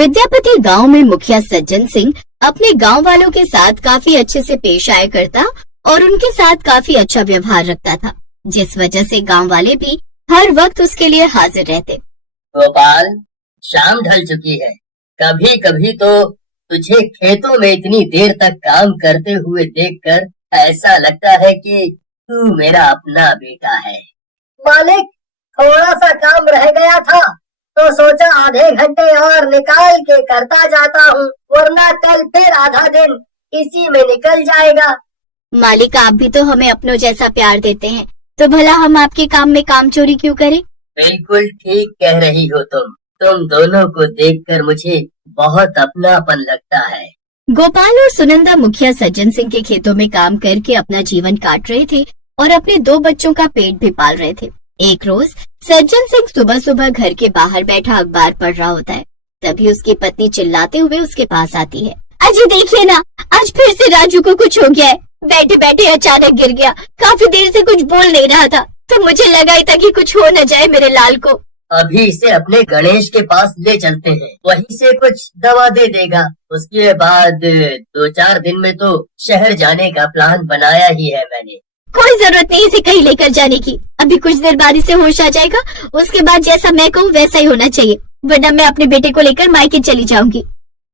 विद्यापति गांव में मुखिया सज्जन सिंह अपने गांव वालों के साथ काफी अच्छे से पेश आया करता और उनके साथ काफी अच्छा व्यवहार रखता था, जिस वजह से गांव वाले भी हर वक्त उसके लिए हाजिर रहते। गोपाल, शाम ढल चुकी है। कभी कभी तो तुझे खेतों में इतनी देर तक काम करते हुए देखकर ऐसा लगता है कि तू मेरा अपना बेटा है। मालिक, थोड़ा सा काम रह गया था तो सोचा आधे घंटे और निकाल के करता जाता हूँ, वरना कल फिर आधा दिन इसी में निकल जाएगा। मालिक, आप भी तो हमें अपनों जैसा प्यार देते हैं, तो भला हम आपके काम में काम चोरी क्यों करें? बिल्कुल ठीक कह रही हो तुम दोनों को देखकर मुझे बहुत अपनापन लगता है। गोपाल और सुनंदा मुखिया सज्जन सिंह के खेतों में काम करके अपना जीवन काट रहे थे और अपने 2 बच्चों का पेट भी पाल रहे थे। एक रोज सज्जन सिंह सुबह सुबह घर के बाहर बैठा अखबार पढ़ रहा होता है। तभी उसकी पत्नी चिल्लाते हुए उसके पास आती है। अजी देखिए ना, आज फिर से राजू को कुछ हो गया है। बैठे बैठे अचानक गिर गया। काफी देर से कुछ बोल नहीं रहा था, तो मुझे लगा ही था कि कुछ हो न जाए मेरे लाल को। अभी इसे अपने गणेश के पास ले चलते हैं, वहीं से कुछ दवा दे देगा। उसके बाद 2-4 दिन में तो शहर जाने का प्लान बनाया ही है मैंने। कोई जरूरत नहीं इसे कहीं लेकर जाने की। अभी कुछ देर बाद इसे होश आ जाएगा, उसके बाद जैसा मैं कहूँ वैसा ही होना चाहिए, वरना मैं अपने बेटे को लेकर मायके चली जाऊंगी।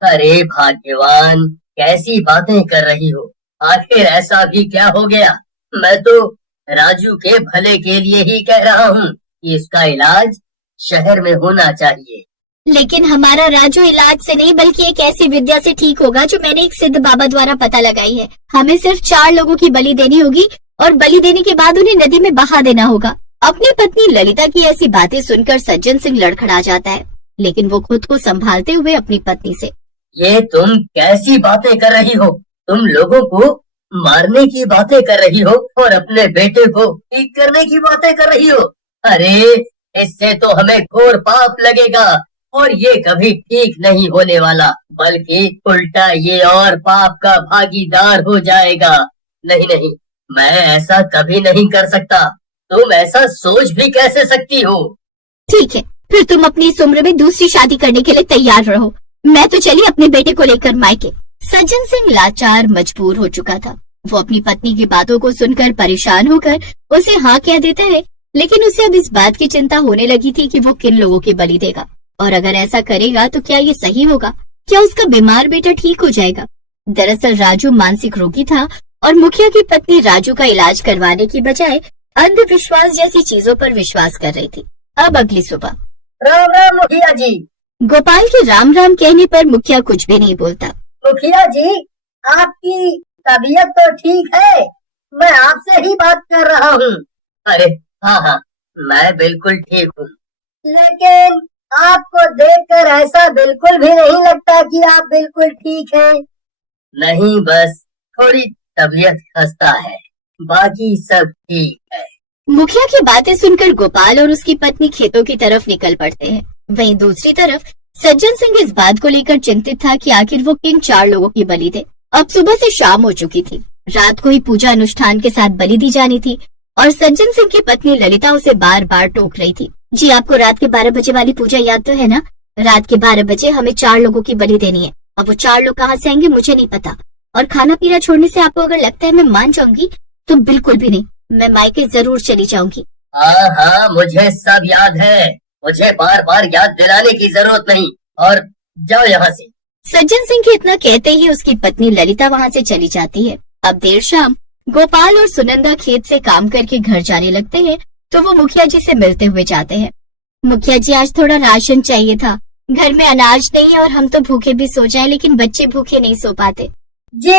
अरे भाग्यवान, कैसी बातें कर रही हो। आखिर ऐसा भी क्या हो गया? मैं तो राजू के भले के लिए ही कह रहा हूँ कि इसका इलाज शहर में होना चाहिए। लेकिन हमारा राजू इलाज से नहीं बल्कि एक ऐसी विद्या से ठीक होगा जो मैंने एक सिद्ध बाबा द्वारा पता लगाई है। हमें सिर्फ 4 लोगों की बलि देनी होगी और बलि देने के बाद उन्हें नदी में बहा देना होगा। अपनी पत्नी ललिता की ऐसी बातें सुनकर सज्जन सिंह लड़खड़ा जाता है, लेकिन वो खुद को संभालते हुए अपनी पत्नी से, ये तुम कैसी बातें कर रही हो? तुम लोगों को मारने की बातें कर रही हो और अपने बेटे को ठीक करने की बातें कर रही हो। अरे इससे तो हमें घोर पाप लगेगा और ये कभी ठीक नहीं होने वाला, बल्कि उल्टा ये और पाप का भागीदार हो जाएगा। नहीं नहीं, मैं ऐसा कभी नहीं कर सकता। तुम ऐसा सोच भी कैसे सकती हो? ठीक है, फिर तुम अपनी इस उम्र में दूसरी शादी करने के लिए तैयार रहो। मैं तो चली अपने बेटे को लेकर मायके। सज्जन सिंह लाचार मजबूर हो चुका था। वो अपनी पत्नी की बातों को सुनकर परेशान होकर उसे हाँ कह देता है, लेकिन उसे अब इस बात की चिंता होने लगी थी कि वो किन लोगों की बलि देगा, और अगर ऐसा करेगा तो क्या ये सही होगा? क्या उसका बीमार बेटा ठीक हो जाएगा? दरअसल राजू मानसिक रोगी था और मुखिया की पत्नी राजू का इलाज करवाने की बजाय अंधविश्वास जैसी चीजों पर विश्वास कर रही थी। अब अगली सुबह, राम राम मुखिया जी। गोपाल के राम राम कहने पर मुखिया कुछ भी नहीं बोलता। मुखिया जी, आपकी तबीयत तो ठीक है? मैं आपसे ही बात कर रहा हूँ। अरे हाँ हाँ, मैं बिल्कुल ठीक हूँ। लेकिन आपको देखकर ऐसा बिल्कुल भी नहीं लगता कि आप बिल्कुल ठीक हैं। नहीं, बस थोड़ी तबीयत खस्ता है, बाकी सब ठीक है। मुखिया की बातें सुनकर गोपाल और उसकी पत्नी खेतों की तरफ निकल पड़ते हैं। वहीं दूसरी तरफ सज्जन सिंह इस बात को लेकर चिंतित था कि आखिर वो किन 4 लोगों की बलि दे। अब सुबह से शाम हो चुकी थी। रात को ही पूजा अनुष्ठान के साथ बलि दी जानी थी और सज्जन सिंह की पत्नी ललिता उसे बार बार टोक रही थी। जी, आपको रात के 12 बजे वाली पूजा याद तो है ना? रात के 12 बजे हमें 4 लोगों की बलि देनी है। अब वो 4 लोग कहाँ से आएंगे मुझे नहीं पता, और खाना पीना छोड़ने से आपको अगर लगता है मैं मान जाऊंगी तो बिल्कुल भी नहीं, मैं मायके जरूर चली जाऊंगी। हाँ हाँ, मुझे सब याद है। मुझे बार बार याद दिलाने की जरूरत नहीं, और जाओ यहाँ से। सज्जन सिंह के इतना कहते ही उसकी पत्नी ललिता वहाँ से चली जाती है। अब देर शाम गोपाल और सुनंदा खेत से काम करके घर जाने लगते हैं तो वो मुखिया जी से मिलते हुए जाते हैं। मुखिया जी, आज थोड़ा राशन चाहिए था। घर में अनाज नहीं है और हम तो भूखे भी सो जाए, लेकिन बच्चे भूखे नहीं सो पाते। जी,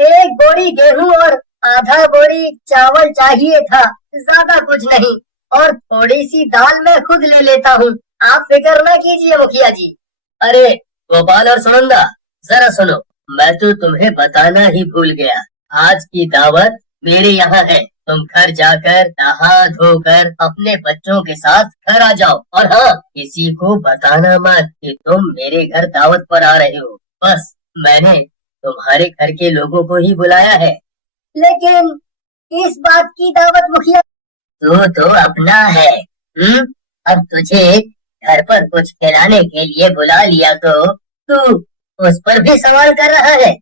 1 बोरी गेहूं और आधा बोरी चावल चाहिए था, ज्यादा कुछ नहीं, और थोड़ी सी दाल मैं खुद ले लेता हूँ। आप फिक्र न कीजिए मुखिया जी। अरे गोपाल और सुनंदा, जरा सुनो, मैं तो तुम्हें बताना ही भूल गया। आज की दावत मेरे यहाँ है। तुम घर जाकर नहा धोकर अपने बच्चों के साथ घर आ जाओ, और हाँ, किसी को बताना मत कि तुम मेरे घर दावत पर आ रहे हो। बस मैंने तुम्हारे घर के लोगों को ही बुलाया है। लेकिन इस बात की दावत मुखिया? तू तो अपना है। अब तुझे घर पर कुछ खिलाने के लिए बुला लिया तो तू उस पर भी सवाल कर रहा है?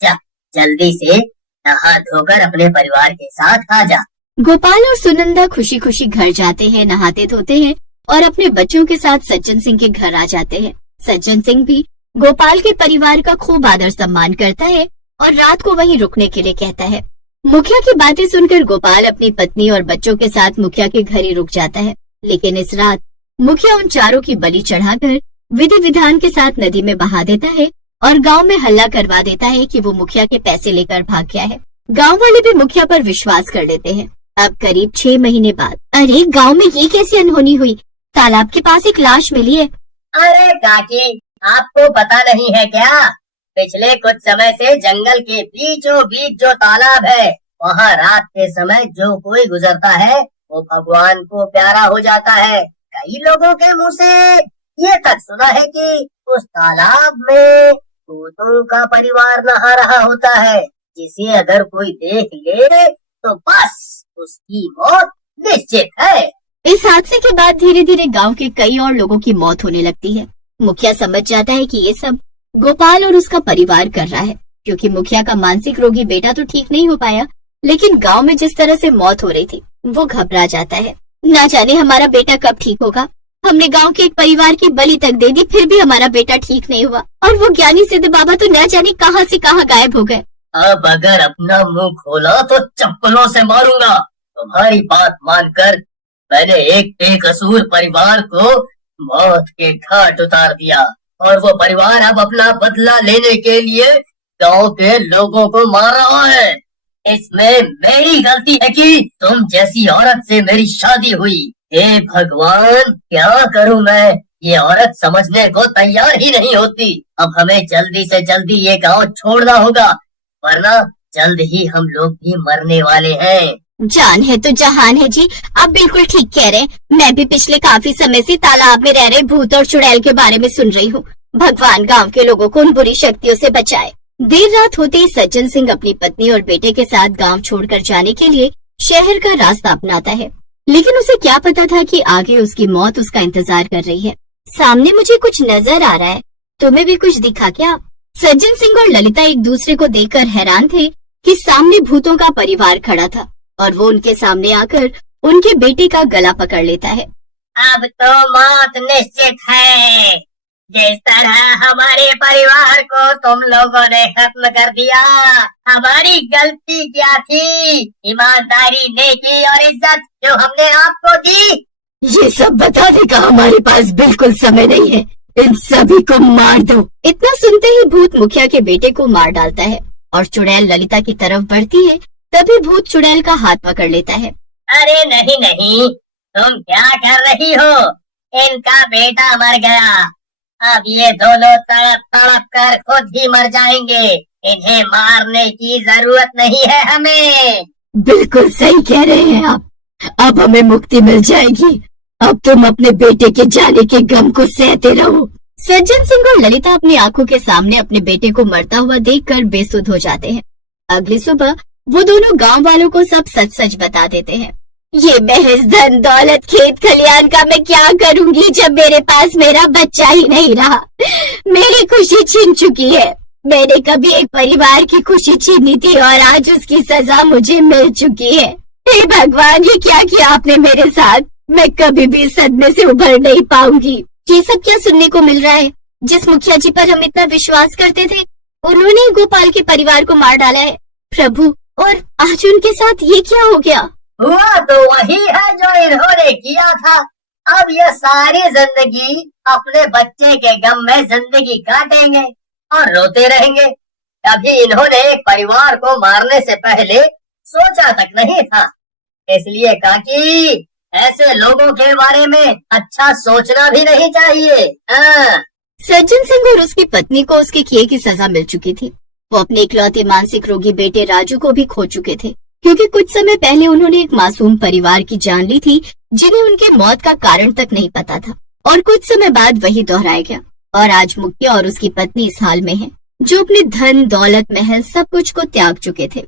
जा, जल्दी से नहा धोकर अपने परिवार के साथ आ जा। गोपाल और सुनंदा खुशी खुशी घर जाते हैं, नहाते धोते हैं और अपने बच्चों के साथ सज्जन सिंह के घर आ जाते हैं। सज्जन सिंह भी गोपाल के परिवार का खूब आदर सम्मान करता है और रात को वहीं रुकने के लिए कहता है। मुखिया की बातें सुनकर गोपाल अपनी पत्नी और बच्चों के साथ मुखिया के घर ही रुक जाता है। लेकिन इस रात मुखिया उन चारों की बलि चढ़ाकर विधि विधान के साथ नदी में बहा देता है और गांव में हल्ला करवा देता है कि वो मुखिया के पैसे लेकर भाग गया है। गांव वाले भी मुखिया पर विश्वास कर लेते हैं। अब करीब 6 महीने बाद, अरे गांव में ये कैसी अनहोनी हुई? तालाब के पास एक लाश मिली है। अरे काकी, आपको पता नहीं है क्या? पिछले कुछ समय से जंगल के बीचों बीच जो तालाब है, वहाँ रात के समय जो कोई गुजरता है वो भगवान को प्यारा हो जाता है। कई लोगों के मुंह से ये तक सुना है कि उस तालाब में भूतों का परिवार नहा रहा होता है, जिसे अगर कोई देख ले तो बस उसकी मौत निश्चित है। इस हादसे के बाद धीरे धीरे गांव के कई और लोगों की मौत होने लगती है। मुखिया समझ जाता है कि ये सब गोपाल और उसका परिवार कर रहा है, क्योंकि मुखिया का मानसिक रोगी बेटा तो ठीक नहीं हो पाया, लेकिन गांव में जिस तरह से मौत हो रही थी वो घबरा जाता है। ना जाने हमारा बेटा कब ठीक होगा। हमने गांव के एक परिवार की बलि तक दे दी, फिर भी हमारा बेटा ठीक नहीं हुआ, और वो ज्ञानी सिद्ध बाबा तो न जाने कहां से कहां गायब हो गए। अब अगर अपना मुंह खोला तो चप्पलों से मारूंगा। तुम्हारी बात मानकर मैंने एक बेकसूर परिवार को मौत के घाट उतार दिया, और वो परिवार अब अपना बदला लेने के लिए गांव के लोगों को मार रहा है। इसमें मेरी गलती है कि तुम जैसी औरत से मेरी शादी हुई। हे भगवान, क्या करूं मैं? ये औरत समझने को तैयार ही नहीं होती। अब हमें जल्दी से जल्दी ये गांव छोड़ना होगा, वरना जल्द ही हम लोग भी मरने वाले हैं। जान है तो जहान है जी, आप बिल्कुल ठीक कह रहे हैं। मैं भी पिछले काफी समय से तालाब में रह रहे भूत और चुड़ैल के बारे में सुन रही हूँ। भगवान गांव के लोगों को उन बुरी शक्तियों से बचाए। देर रात होते ही सज्जन सिंह अपनी पत्नी और बेटे के साथ गांव छोड़कर जाने के लिए शहर का रास्ता अपनाता है, लेकिन उसे क्या पता था कि आगे उसकी मौत उसका इंतजार कर रही है। सामने मुझे कुछ नजर आ रहा है, तुम्हें भी कुछ दिखा क्या? सज्जन सिंह और ललिता एक दूसरे को देखकर हैरान थे कि सामने भूतों का परिवार खड़ा था और वो उनके सामने आकर उनके बेटे का गला पकड़ लेता है। अब तो मौत निश्चित है। जिस तरह हमारे परिवार को तुम लोगों ने खत्म कर दिया, हमारी गलती क्या थी? ईमानदारी, नेकी और इज्जत जो हमने आपको दी, ये सब बताने का हमारे पास बिल्कुल समय नहीं है। इन सभी को मार दो। इतना सुनते ही भूत मुखिया के बेटे को मार डालता है और चुड़ैल ललिता की तरफ बढ़ती है। तभी भूत चुड़ैल का हाथ पकड़ लेता है। अरे नहीं नहीं, तुम क्या कर रही हो? इनका बेटा मर गया, अब ये दोनों तड़प तड़प कर खुद ही मर जाएंगे। इन्हें मारने की जरूरत नहीं है हमें। बिल्कुल सही कह रहे हैं आप। अब हमें मुक्ति मिल जाएगी। अब तुम अपने बेटे के जाने के गम को सहते रहो। सज्जन सिंह और ललिता अपनी आंखों के सामने अपने बेटे को मरता हुआ देखकर बेसुध हो जाते हैं। अगली सुबह वो दोनों गांव वालों को सब सच सच बता देते हैं। ये महज धन दौलत खेत खलियान का मैं क्या करूंगी जब मेरे पास मेरा बच्चा ही नहीं रहा। मेरी खुशी छीन चुकी है। मैंने कभी एक परिवार की खुशी छीनी थी और आज उसकी सजा मुझे मिल चुकी है। हे भगवान, ये क्या किया आपने मेरे साथ? मैं कभी भी इस सदमे से उभर नहीं पाऊंगी। ये सब क्या सुनने को मिल रहा है? जिस मुखिया जी पर हम इतना विश्वास करते थे, उन्होंने ही गोपाल के परिवार को मार डाला है। प्रभु, और आज उनके साथ ये क्या हो गया? हुआ तो वही है जो इन्होंने किया था। अब ये सारी जिंदगी अपने बच्चे के गम में जिंदगी काटेंगे और रोते रहेंगे। कभी इन्होंने एक परिवार को मारने से पहले सोचा तक नहीं था। इसलिए काकी, ऐसे लोगों के बारे में अच्छा सोचना भी नहीं चाहिए। सज्जन सिंह और उसकी पत्नी को उसके किए की सजा मिल चुकी थी। वो अपने इकलौते मानसिक रोगी बेटे राजू को भी खो चुके थे, क्योंकि कुछ समय पहले उन्होंने एक मासूम परिवार की जान ली थी, जिन्हें उनके मौत का कारण तक नहीं पता था। और कुछ समय बाद वही दोहराया गया और आज मुखिया और उसकी पत्नी इस हाल में हैं, जो अपने धन दौलत महल सब कुछ को त्याग चुके थे।